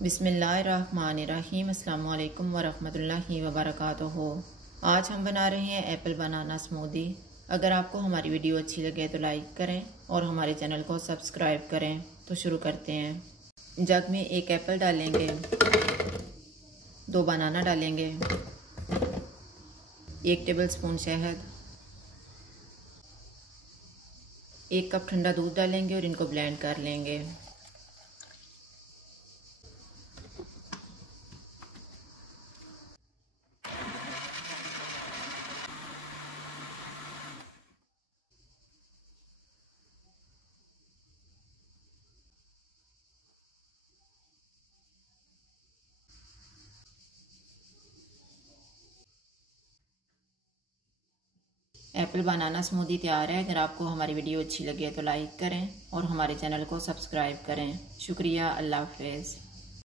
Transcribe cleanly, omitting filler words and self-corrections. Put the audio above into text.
बिस्मिल्लाहिर्रहमानिर्रहीम। अस्सलाम वालेकुम वरहमतुल्लाहि वबरकातुहू। आज हम बना रहे हैं एप्पल बनाना स्मूदी। अगर आपको हमारी वीडियो अच्छी लगे तो लाइक करें और हमारे चैनल को सब्सक्राइब करें। तो शुरू करते हैं। जग में एक एप्पल डालेंगे, 2 बनाना डालेंगे, 1 टेबलस्पून शहद, 1 कप ठंडा दूध डालेंगे और इनको ब्लेंड कर लेंगे। एप्पल बनाना स्मूदी तैयार है। अगर आपको हमारी वीडियो अच्छी लगे तो लाइक करें और हमारे चैनल को सब्सक्राइब करें। शुक्रिया। अल्लाह हाफ़िज़।